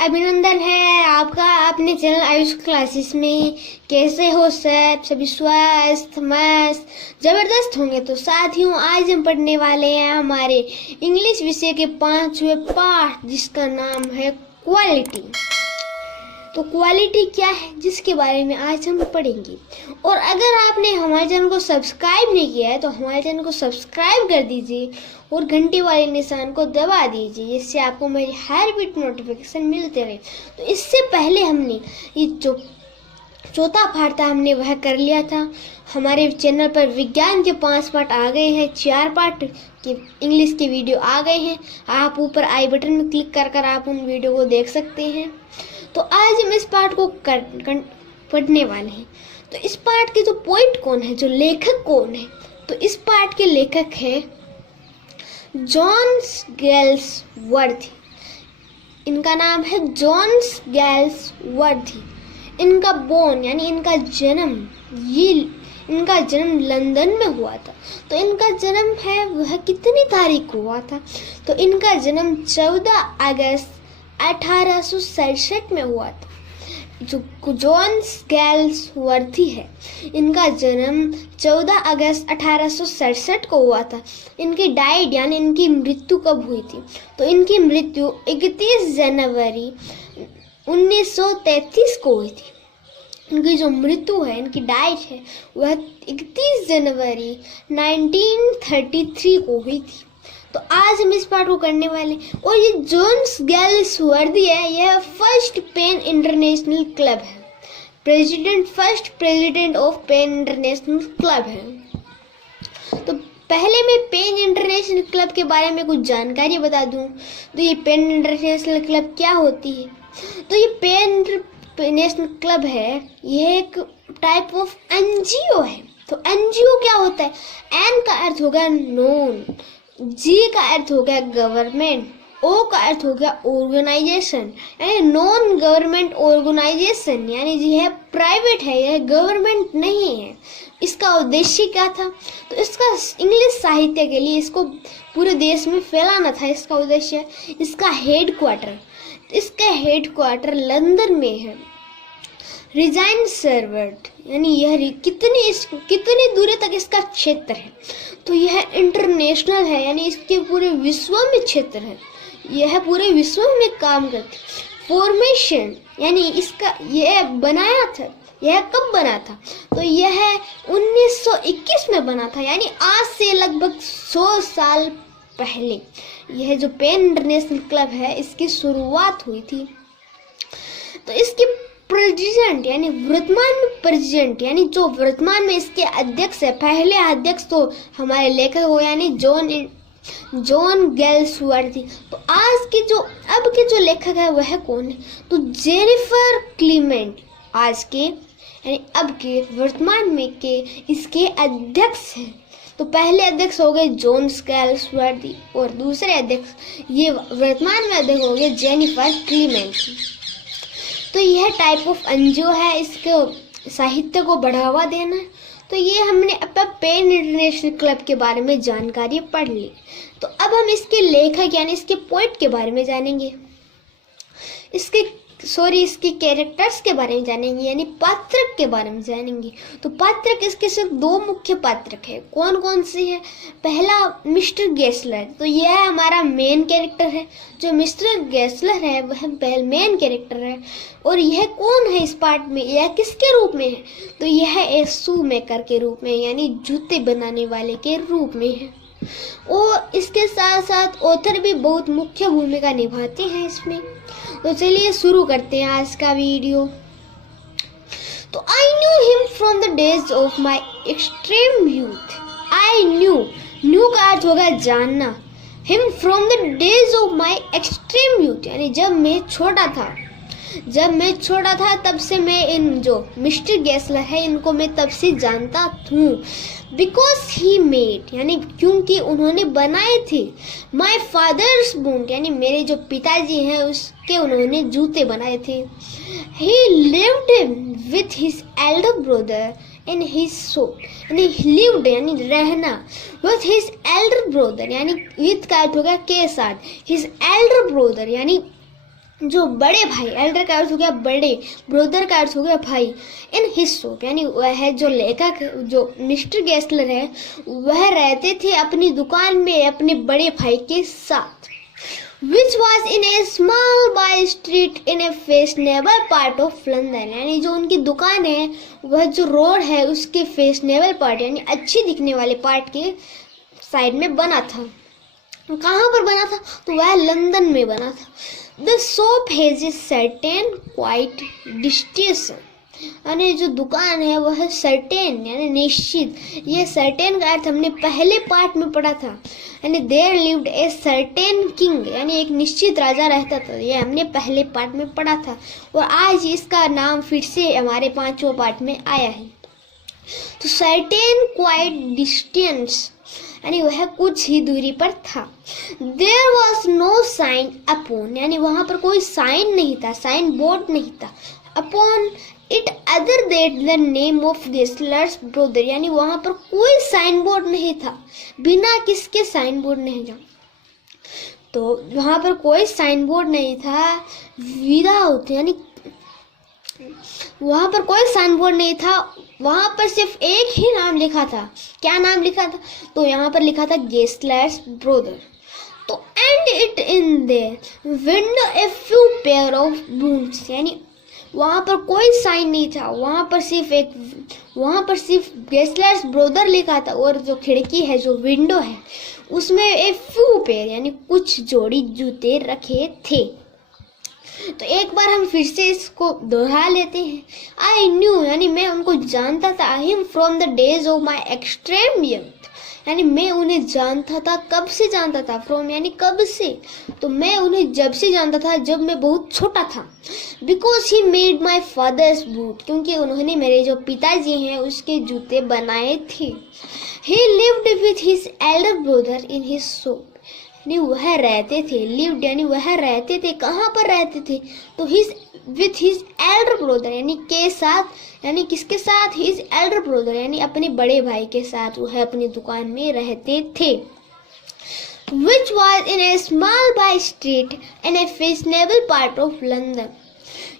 अभिनंदन है आपका अपने चैनल आयुष क्लासेस में। कैसे हो सब? सभी स्वस्थ मस्त जबरदस्त होंगे। तो साथियों, आज हम पढ़ने वाले हैं हमारे इंग्लिश विषय के 5वें पाठ, जिसका नाम है क्वालिटी। तो क्वालिटी क्या है, जिसके बारे में आज हम पढ़ेंगे। और अगर आपने हमारे चैनल को सब्सक्राइब नहीं किया है तो हमारे चैनल को सब्सक्राइब कर दीजिए और घंटी वाले निशान को दबा दीजिए, जिससे आपको मेरी हर वीडियो नोटिफिकेशन मिलते रहे। तो इससे पहले हमने ये जो चौथा पाठ था हमने वह कर लिया था। हमारे चैनल पर विज्ञान के 5 पाठ आ गए हैं, 4 पाठ के इंग्लिश के वीडियो आ गए हैं। आप ऊपर आई बटन में क्लिक कर आप उन वीडियो को देख सकते हैं। तो आज हम इस पाठ को पढ़ने वाले हैं। तो इस पाठ के जो पोइट कौन है, जो लेखक कौन है, तो इस पाठ के लेखक है जॉन गैल्सवर्थी। इनका नाम है जॉन गैल्सवर्थी। इनका बोर्न यानी इनका जन्म लंदन में हुआ था। तो इनका जन्म है वह कितनी तारीख को हुआ था? तो इनका जन्म 14 अगस्त 1867 में हुआ था। जो जॉन गैल्सवर्थी है, इनका जन्म 14 अगस्त 1867 को हुआ था। इनकी डाइड यानी इनकी मृत्यु कब हुई थी? तो इनकी मृत्यु 31 जनवरी 1933 को हुई थी। इनकी जो मृत्यु है, इनकी डाइट है, वह 31 जनवरी 1933 को हुई थी। तो आज हम इस पाठ को करने वाले हैं। और ये जॉन गैल्सवर्थी है, यह फर्स्ट पेन इंटरनेशनल क्लब है, first president of PEN international club है। तो पहले मैं पेन इंटरनेशनल क्लब के बारे में कुछ जानकारी बता दूं। तो ये पेन इंटरनेशनल क्लब क्या होती है? तो ये पेन नेशनल क्लब है, यह एक टाइप ऑफ एनजीओ है। तो एनजीओ क्या होता है? एन का अर्थ होगा नॉन, जी का अर्थ हो गया गवर्नमेंट, ओ का अर्थ हो गया ऑर्गेनाइजेशन, यानी नॉन गवर्नमेंट ऑर्गेनाइजेशन, यानी यह प्राइवेट है, यह गवर्नमेंट नहीं है। इसका उद्देश्य क्या था? तो इसका इंग्लिश साहित्य के लिए इसको पूरे देश में फैलाना था इसका उद्देश्य। इसका हेडक्वार्टर लंदन में है। रिजाइन सर्वर्ट यानी यह कितनी दूरी तक इसका क्षेत्र है? तो यह इंटरनेशनल है, यानी इसके पूरे विश्व में क्षेत्र है, यह पूरे विश्व में काम करती। फॉर्मेशन यानी इसका यह बनाया था, यह कब बना था? तो यह 1921 में बना था, यानी आज से लगभग 100 साल पहले यह जो पेन इंटरनेशनल क्लब है, इसकी शुरुआत हुई थी। तो इसकी प्रेसिडेंट यानी वर्तमान में प्रेसिडेंट, यानी जो वर्तमान में इसके अध्यक्ष है, पहले अध्यक्ष तो हमारे लेखक हो यानी जॉन गैल्सवर्थी। तो अब के जो लेखक है वह कौन है? तो जेनिफर क्लीमेंट आज के यानी अब के वर्तमान में के इसके अध्यक्ष हैं। तो पहले अध्यक्ष हो गए जॉन गैल्सवर्थी और दूसरे अध्यक्ष ये वर्तमान में अध्यक्ष हो गए जेनिफर क्लीमेंट। तो यह टाइप ऑफ एनजीओ है, इसके साहित्य को बढ़ावा देना। तो ये हमने अपना पेन इंटरनेशनल क्लब के बारे में जानकारी पढ़ ली। तो अब हम इसके लेखक यानी इसके पोइट के बारे में जानेंगे, इसके कैरेक्टर्स के बारे में जानेंगे, यानी पात्रक के बारे में जानेंगे। तो पात्रक इसके सिर्फ 2 मुख्य पात्रक है। कौन कौन से हैं? पहला मिस्टर गैस्लर, तो यह हमारा मेन कैरेक्टर है। जो मिस्टर गैस्लर है वह मेन कैरेक्टर है। और यह कौन है इस पार्ट में? यह किसके रूप में है? तो यह एक शू मेकर के रूप में, यानी जूते बनाने वाले के रूप में है। और इसके साथ साथ ऑथर भी बहुत मुख्य भूमिका निभाते हैं इसमें। तो चलिए शुरू करते हैं आज का वीडियो। तो I knew him from the days of my extreme youth. I knew का अर्थ होगा जानना। Him from the days of my extreme youth, यानी जब मैं छोटा था तब से मैं इन जो मिस्टर गैस्लर है इनको मैं तब से जानता हूँ। बिकॉज ही मेड यानी क्योंकि उन्होंने बनाए थे। माई फादर्स बूट यानी मेरे जो पिताजी हैं उसके उन्होंने जूते बनाए थे। He lived with his elder brother in his soul, यानी लिव्ड यानी रहना, विथ हिज एल्डर ब्रदर यानी विथ का अर्थ होगा के साथ, हिज एल्डर ब्रदर यानी जो बड़े भाई, एल्डर का अर्थ हो गया बड़े, ब्रदर का अर्थ हो गया भाई, इन हिज शॉप यानी वह जो लेखक जो मिस्टर गेस्लर है वह रहते थे अपनी दुकान में अपने बड़े भाई के साथ, which was in a small by street in a fashionable part of London। यानी जो उनकी दुकान है वह जो रोड है उसके फैशनेबल पार्ट यानी अच्छी दिखने वाले पार्ट के साइड में बना था। कहाँ पर बना था? तो वह लंदन में बना था। The shop has a certain quite distinction यानी जो दुकान है वह सर्टेन यानी निश्चित, ये सर्टेन का अर्थ हमने पहले पार्ट में पढ़ा था, यानी there lived a certain king यानी एक निश्चित राजा रहता था, ये हमने पहले पार्ट में पढ़ा था और आज इसका नाम फिर से हमारे 5वें पार्ट में आया है। तो सर्टेन क्वाइट डिस्टेंस यानी वह कुछ ही दूरी पर था। There was no sign upon यानी वहां पर कोई साइन नहीं था, साइन बोर्ड नहीं था। Upon it other that the name of Gessler's brother यानी वहां पर कोई साइन बोर्ड नहीं था, बिना किसके साइन बोर्ड नहीं था। तो वहां पर कोई साइन बोर्ड नहीं था विदाउट यानी वहां पर कोई साइन बोर्ड नहीं था, वहां पर सिर्फ एक ही नाम लिखा था। क्या नाम लिखा था? तो यहाँ पर लिखा था गेस्लर्स ब्रदर। तो and it in their window a few pair of boots यानी वहां पर कोई साइन नहीं था, वहां पर सिर्फ गेस्लर्स ब्रदर लिखा था और जो खिड़की है जो विंडो है उसमें ए फ्यू पेयर यानी कुछ जोड़ी जूते रखे थे। तो एक बार हम फिर से इसको दोहरा लेते हैं। आई न्यू यानी मैं उनको जानता था, him from the days of my extreme nth यानी मैं उन्हें जानता था। कब से जानता था? फ्रॉम यानी कब से, तो मैं उन्हें जब से जानता था जब मैं बहुत छोटा था। Because he made my father's boot क्योंकि उन्होंने मेरे जो पिताजी हैं उसके जूते बनाए थे। He lived with his elder brother in his shop यानी वह रहते थे, लिव्ड यानी वह रहते थे, कहाँ पर रहते थे? तो his with his elder brother यानी के साथ यानी किसके साथ? हिज एल्डर ब्रदर यानी अपने बड़े भाई के साथ वह अपनी दुकान में रहते थे। Which was in a small by street in a fashionable part of London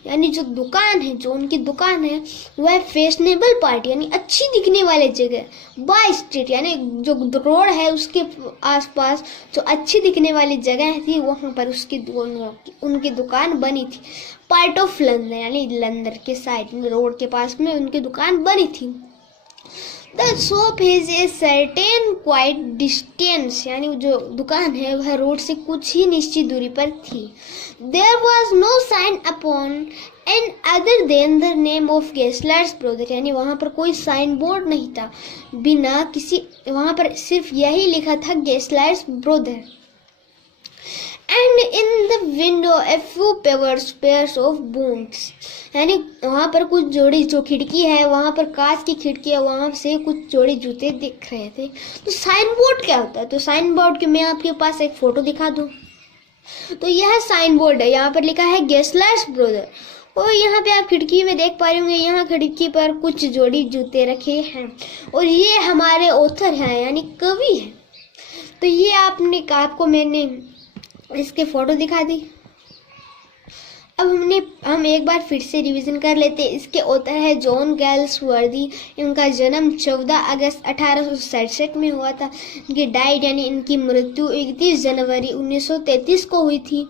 यानी जो दुकान है, जो उनकी दुकान है वह फैशनेबल पार्ट यानी अच्छी दिखने वाले जगह, बाय स्ट्रीट यानी जो रोड है उसके आसपास जो अच्छी दिखने वाली जगह थी वहां पर उनकी दुकान बनी थी। पार्ट ऑफ लंदन यानी लंदन के साइड में रोड के पास में उनकी दुकान बनी थी। The shop has a certain quite distance यानी जो दुकान है वह रोड से कुछ ही निश्चित दूरी पर थी। There was no sign upon and other than the name of Gessler's brother यानी वहाँ पर कोई साइन बोर्ड नहीं था, बिना किसी, वहाँ पर सिर्फ यही लिखा था Gessler's brother। And in the window a few pairs of boots यानी वहाँ पर कुछ जोड़ी, जो खिड़की है वहाँ पर कांच की खिड़की है, वहाँ से कुछ जोड़ी जूते दिख रहे थे। तो साइन बोर्ड क्या होता है? तो साइन बोर्ड के मैं आपके पास एक फोटो दिखा दूँ। तो यह साइन बोर्ड है, यहाँ पर लिखा है गेस्लर्स ब्रदर और यहाँ पे आप खिड़की में देख पा रहे होंगे, यहाँ खिड़की पर कुछ जोड़ी जूते रखे हैं और ये हमारे ऑथर हैं यानी कवि हैं। तो ये आपको मैंने इसके फोटो दिखा दी। अब हम एक बार फिर से रिवीजन कर लेते हैं। इसके ऑथर है जॉन गेल्सवर्दी। इनका जन्म 14 अगस्त 1867 में हुआ था। इनकी डाइड यानी इनकी मृत्यु 31 जनवरी 1933 को हुई थी।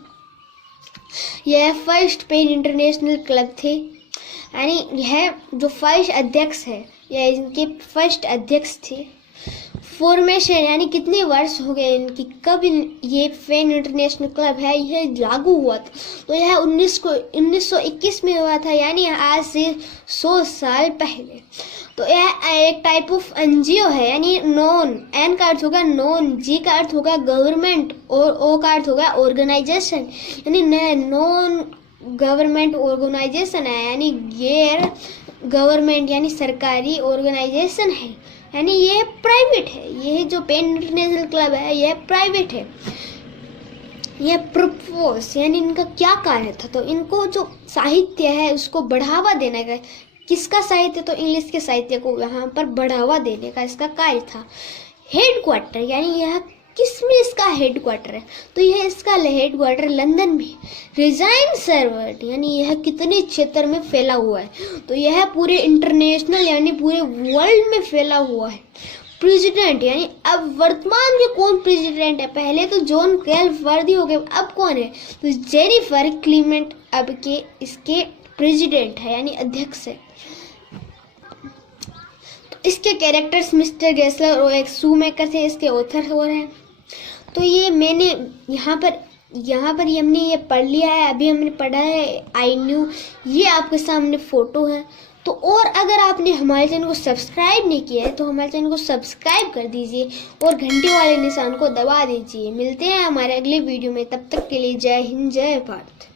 यह फर्स्ट पेन इंटरनेशनल क्लब थे यानी यह जो फर्स्ट अध्यक्ष है, यह इनके फर्स्ट अध्यक्ष थे। फॉर्मेशन यानी कितने वर्ष हो गए इनकी, कब ये पेन इंटरनेशनल क्लब है यह लागू हुआ था? तो यह 1921 में हुआ था यानी आज से 100 साल पहले। तो यह एक टाइप ऑफ एनजीओ है यानी नॉन, एन का अर्थ होगा नॉन, जी का अर्थ होगा गवर्नमेंट और ओ का अर्थ होगा ऑर्गेनाइजेशन यानी नॉन गवर्नमेंट ऑर्गेनाइजेशन है यानी गैर गवर्नमेंट यानी सरकारी ऑर्गेनाइजेशन है यानी ये प्राइवेट है। यह जो पेन इंटरनेशनल क्लब है यह प्राइवेट है। यह प्रपोज यानी इनका क्या कार्य था? तो इनको जो साहित्य है उसको बढ़ावा देने का, किसका साहित्य? तो इंग्लिश के साहित्य को यहाँ पर बढ़ावा देने का इसका कार्य था। हेडक्वार्टर यानी यह किसमें इसका हेडक्वार्टर है, तो यह इसका हेडक्वार्टर लंदन में। रिजाइन सर्वर यानी यह कितने क्षेत्र में फैला हुआ है, तो यह पूरे इंटरनेशनल यानी पूरे वर्ल्ड में फैला हुआ है। प्रेसिडेंट यानी अब वर्तमान के कौन प्रेसिडेंट है, पहले तो जॉन कैल्फ वर्दी हो गए, अब कौन है, तो जेनिफर क्लीमेंट अब के इसके प्रेसिडेंट है यानी अध्यक्ष है। तो इसके कैरेक्टर्स मिस्टर गेसलर और एक शू मेकर थे, इसके ऑथर हो रहे हैं। तो ये मैंने यहाँ पर ये हमने ये पढ़ लिया है, अभी हमने पढ़ा है आई न्यू, ये आपके सामने फोटो है। तो और अगर आपने हमारे चैनल को सब्सक्राइब नहीं किया है तो हमारे चैनल को सब्सक्राइब कर दीजिए और घंटी वाले निशान को दबा दीजिए। मिलते हैं हमारे अगले वीडियो में, तब तक के लिए जय हिंद जय भारत।